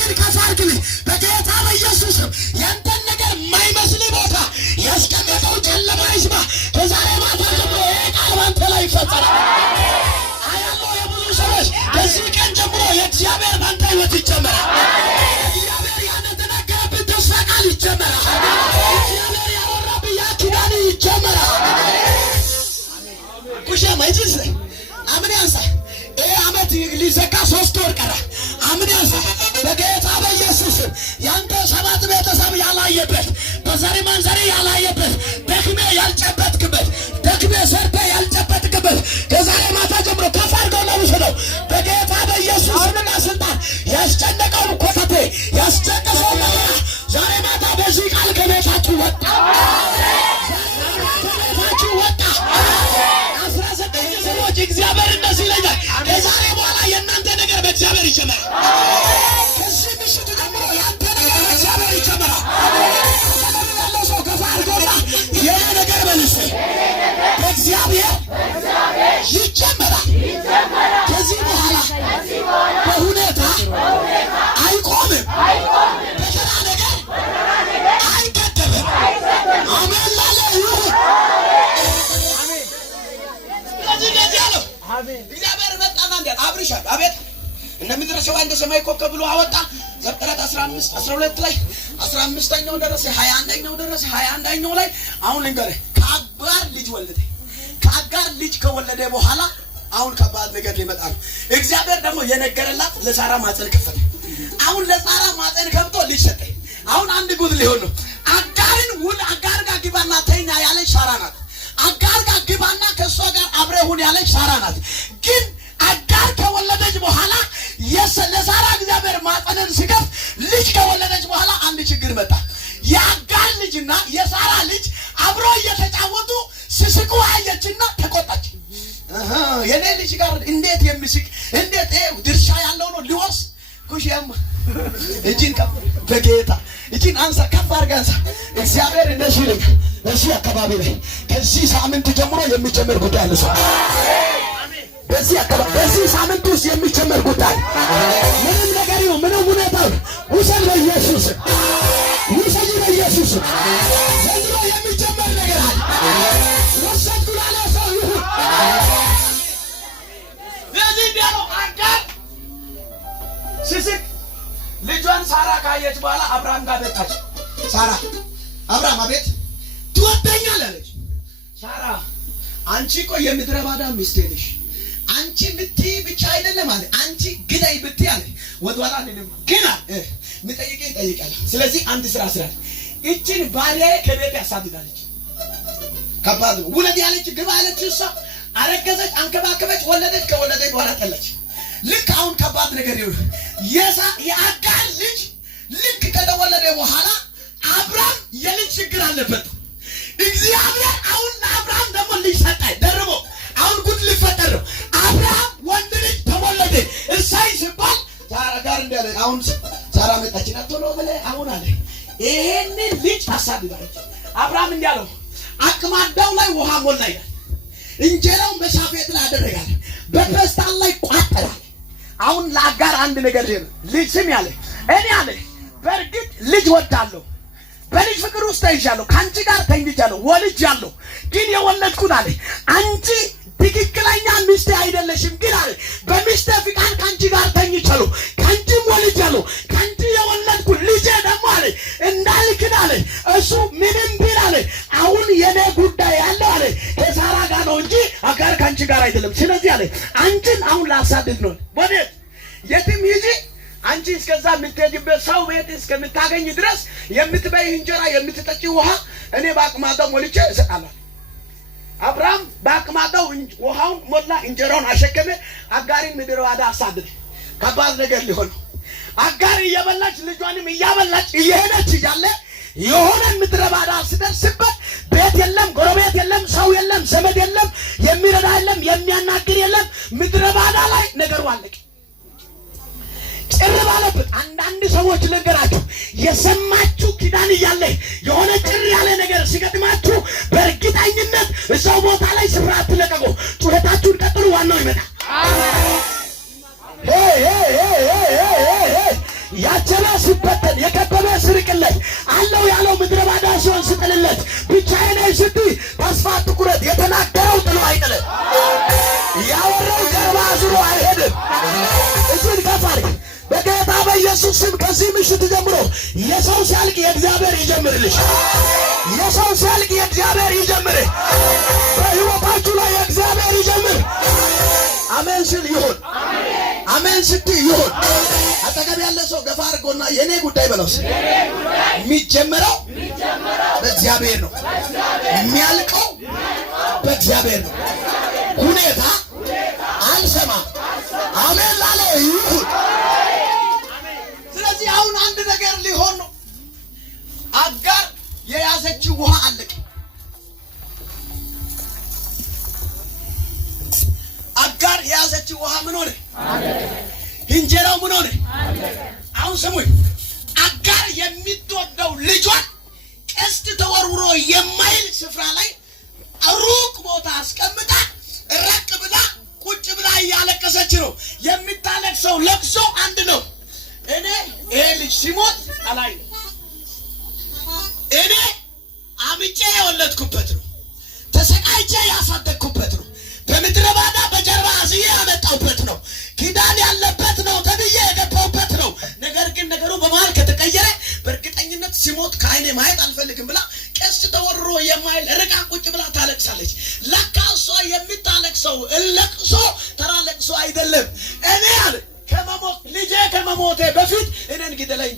እጅን ከፋርክልኝ በጌታ በኢየሱስ ያንተን ነገር የማይመስል ቦታ ያስቀመጠው ጨለማ ይስማ። ከዛሬ ማታ ጀምሮ ቃል ባንተ ላይ ይፈጸማል። አያለው የብዙ ሰዎች ከዚህ ቀን ጀምሮ የእግዚአብሔር ባንተ ሕይወት ይጀመራል። እግዚአብሔር ያነተነገረብህ ተስፋ ቃል ይጀመራል። እግዚአብሔር ያወራብህ ያ ኪዳን ይጀመራል። ኩሻ ማይጅስ አምን ያንሳ አመት ሊዘጋ 3 ወር ቀረ። አምን ያንሳ በጌታ በኢየሱስ ያንተ 7 ቤተሰብ ያላየበት በዘሪ ማንዘሪ ያላየበት ደክሜ ያልጨበጥክበት ደክሜ ሰርተ ያልጨበጥክበት ከዛሬ ማታ ጀምሮ ከፍ አድርገው ለውሰደው በጌታ በኢየሱስ ስምና ስልጣን ያስጨነቀውን ኮተቴ ያስጨነቀው መከራ ዛሬ ማታ በዚህ ቃል ከቤታችሁ ወጣ። ከቤታችሁ ወጣ። 19 ሰዎች እግዚአብሔር እንደዚህ ይለኛል ከዛሬ በኋላ የእናንተ ነገር በእግዚአብሔር ይጀምራል። ከዚህ ምሽት ጀምሮ ያንተ ነገር በእግዚአብሔር ይጀምራል። ያለው ሰው ከፍ አድርጎና የኔ ነገር በልስ በእግዚአብሔር ይጀምራል። ከዚህ በኋላ በሁኔታ አይቆምም። በተራ ነገር አይገደብም። አሜን ላለ ይሁን። ስለዚህ ያለው እግዚአብሔር መጣና እንዲያል አብርሻል አቤት እነ ምድረ ሰማይ እንደ ሰማይ ኮከብ ብሎ አወጣ። ዘፍጥረት 15 12 ላይ 15ኛው ደረሰ 21ኛው ደረሰ 21ኛው ላይ አሁን ልንገርህ ከአጋር ልጅ ወለደ። ከአጋር ልጅ ከወለደ በኋላ አሁን ከባድ ነገር ሊመጣ ነው። እግዚአብሔር ደግሞ የነገረላት ለሳራ ማፀን ከፈተ። አሁን ለሳራ ማፀን ከፍቶ ልጅ ሰጠ። አሁን አንድ ጉድ ሊሆን ነው። አጋርን ውል አጋር ጋር ግባና ተኛ ያለች ሳራ ናት። አጋር ጋር ግባና ከሷ ጋር አብረሁን ያለች ሳራ ናት። ግን አጋር ከወለደች በኋላ ለሳራ እግዚአብሔር ማፀንን ሲከፍት ልጅ ከወለደች በኋላ አንድ ችግር መጣ። የአጋር ልጅና የሳራ ልጅ አብሮ እየተጫወቱ ሲስቁ አየችና ተቆጣች። የኔ ልጅ ጋር እንዴት የሚስቅ እንዴት ድርሻ ያለው ነው ሊወርስ ኩሽያም እጅን ከፍ በጌታ እጅን አንሳ ከፍ አድርጋ አንሳ። እግዚአብሔር እንደዚህ ይልኝ እዚህ አካባቢ ላይ ከዚህ ሳምንት ጀምሮ የሚጀምር ጉዳይ አለ። በዚህ አካባቢ በዚህ ሳምንት ውስጥ የሚጀምር ጉዳይ ምንም ነገር ይሁን ምንም ሁኔታ ውሰድ በኢየሱስ ውሰድ በኢየሱስ ዘንድሮ የሚጀምር ነገር አለ። ወሰድኩ ላለ ሰው ይሁን ለዚህ ቢያለው አጋር ሲስቅ ልጇን ሳራ ካየች በኋላ አብርሃም ጋር መጣች። ሳራ አብርሃም አቤት ትወደኛለህ አለች። ሳራ አንቺ እኮ የምድረ ባዳ ሚስቴ ነሽ። አንቺ ብትይ ብቻ አይደለም አለ አንቺ ግደይ ብትይ አለ ወደኋላ አይደለም ግን ምጠይቀኝ ጠይቃለሁ። ስለዚህ አንድ ስራ እቺን ባሪያዬ ከቤት ያሳድዳለች። ከባድ ነው። ውለድ ያለች ግባ ያለች እሷ አረገዘች፣ አንከባከበች፣ ወለደች። ከወለደች በኋላ ጠለች። ልክ አሁን ከባድ ነገር ይሁን የአጋር ልጅ ልክ ከተወለደ በኋላ አብርሃም የልጅ ችግር አለበት። እግዚአብሔር አሁን ለአብርሃም ደግሞ ልጅ ሰጣይ ደርቦ አሁን ጉድ ሊፈጠር ነው። አብርሃም ወንድ ልጅ ተወለደ። እሳይ ሲባል ሳራ ጋር እንዳለ አሁን ሳራ መጣችና ቶሎ ብለ አሁን አለ ይሄንን ልጅ ታሳድዳለች። አብርሃም እንዲያለው አቅማዳው ላይ ውሃ ሞላ ይላል። እንጀራው መሳፈት ላይ አደረጋል። በፔስታል ላይ ቋጠራል። አሁን ለአጋር አንድ ነገር ልጅ ስም ያለ እኔ አለ በርግጥ ልጅ ወዳለሁ በልጅ ፍቅር ውስጥ ተይዣለሁ፣ ካንቺ ጋር ተኝቻለሁ፣ ወልጃለሁ። ግን የወለድኩት አለ አንቺ ትክክለኛ ሚስቴ አይደለሽም። ግን አለ በሚስቴ ፍቃድ ካንቺ ጋር ተኝቻለሁ፣ ካንቺም ወልጃለሁ። ካንቺ የወለድኩት ልጄ ደግሞ አለ እንዳልክድ አለ እሱ ምንም ቢል አለ አሁን የኔ ጉዳይ ያለው አለ ከሳራ ጋር ነው እንጂ አጋር ካንቺ ጋር አይደለም። ስለዚህ አለ አንቺን አሁን ላሳድድ ነው። ወዴት የትም ሂጂ አንቺ እስከዛ የምትሄጂበት ሰው ቤት እስከምታገኝ ድረስ የምትበይ እንጀራ የምትጠጪ ውሃ እኔ በአቅማዳው ሞልቼ እሰጣለሁ። አብርሃም በአቅማዳው ውሃውን ሞላ፣ እንጀራውን አሸከመ። አጋሪን ምድረ ባዳ አሳደደ። ከባድ ነገር ሊሆን አጋር እየበላች ልጇንም እያበላች እየሄደች እያለ የሆነ ምድረ ባዳ ሲደርስበት ቤት የለም፣ ጎረቤት የለም፣ ሰው የለም፣ ዘመድ የለም፣ የሚረዳ የለም፣ የሚያናግር የለም። ምድረ ባዳ ላይ ነገሩ አለቀ። ጭር ባለበት አንዳንድ ሰዎች ነገራችሁ የሰማችሁ ኪዳን እያለ የሆነ ጭር ያለ ነገር ሲገጥማችሁ በእርግጠኝነት እዛው ቦታ ላይ ስፍራ አትለቀቁ። ጩኸታችሁን ቀጥሉ። ዋናው ይመጣል። ያጀበ ሲበተን የከበበ ስርቅለት አለው ያለው ምድረ ባዳ ሲሆን ስጥልለት ብቻዬን ነኝ ስትይ ተስፋ አትቁረጥ። የተናገረው ጥሎ አይጥልም። ያወራው ጀርባ አዝሮ አይሄድም። እጅን ከፍ አድርግ። በጌታ በኢየሱስ ስም ከዚህ ምሽት ጀምሮ የሰው ሲያልቅ የእግዚአብሔር ይጀምርልሽ። የሰው ሲያልቅ የእግዚአብሔር ይጀምር። በሕይወታችሁ ላይ የእግዚአብሔር ይጀምር። አሜን ስል ይሁን። አሜን ስትይ ይሁን። አጠገብ ያለ ሰው ገፋ አድርጎና የኔ ጉዳይ በለው። የሚጀምረው በእግዚአብሔር ነው። የሚያልቀው በእግዚአብሔር ነው። ሁኔታ አልሰማም። አሜን ላለ ይሁን። ስለዚህ አሁን አንድ ነገር ሊሆን ነው። አጋር የያዘችው ውሃ አለቀ። አጋር የያዘችው ውሃ ምን ሆነ? እንጀራው ምን ሆነ? አሁን ስሙኝ። አጋር የምትወደው ልጇን ቀስት ተወርውሮ የማይል ስፍራ ላይ ሩቅ ቦታ አስቀምጣ ራቅ ብላ ቁጭ ብላ እያለቀሰች ነው። የምታለቅሰው ለቅሶ አንድ ነው። እኔ ይሄ ልጅ ሲሞት አላይ እኔ አምጬ የወለድኩበት ነው። ተሰቃይቼ ያሳደግኩበት ነው። በምድረ ባዳ በጀርባ አዝዬ ያመጣሁበት ነው። ኪዳን ያለበት ነው ተብዬ የገባሁበት ነው። ነገር ግን ነገሩ በመሃል ከተቀየረ በእርግጠኝነት ሲሞት ከዓይኔ ማየት አልፈልግም ብላ ቀስት ተወርሮ የማይል ርቃ ቁጭ ብላ ታለቅሳለች። ለካ እሷ የምታለቅሰው ለቅሶ ተራ ለቅሶ አይደለም። እኔ አለ ልጄ ከመሞቴ በፊት እኔን ግደለኝ፣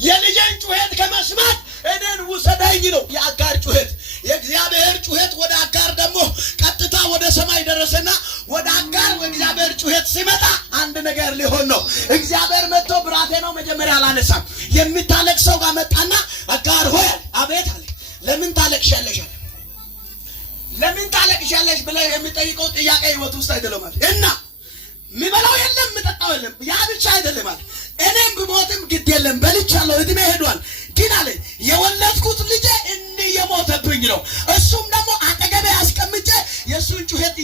የልጄን ጩኸት ከመስማት እኔን ውሰደኝ ነው የአጋር ጩኸት። የእግዚአብሔር ጩኸት ወደ አጋር ደግሞ ቀጥታ ወደ ሰማይ ደረሰና ወደ አጋር እግዚአብሔር ጩኸት ሲመጣ አንድ ነገር ሊሆን ነው። እግዚአብሔር መጥቶ ብራቴ ነው መጀመሪያ አላነሳም። የምታለቅሰው ጋር መጣና አጋር ሆይ አቤት አለ። ለምን ታለቅሻለሽ አለ። ለምን ታለቅሻለሽ ብለህ የሚጠይቀው ጥያቄ ህይወት ውስጥ አይደለም ማለት እና የሚበላው የለም የምጠጣው የለም። ያ ብቻ አይደለም ማለት እኔም ብሞትም ግድ የለም በልቻለሁ፣ እድሜ ሄዷል። ግን አለ የወለድኩት ልጄ እንዲህ የሞተብኝ ነው። እሱም ደግሞ አጠገቤ አስቀምጬ የእሱን ጩኸት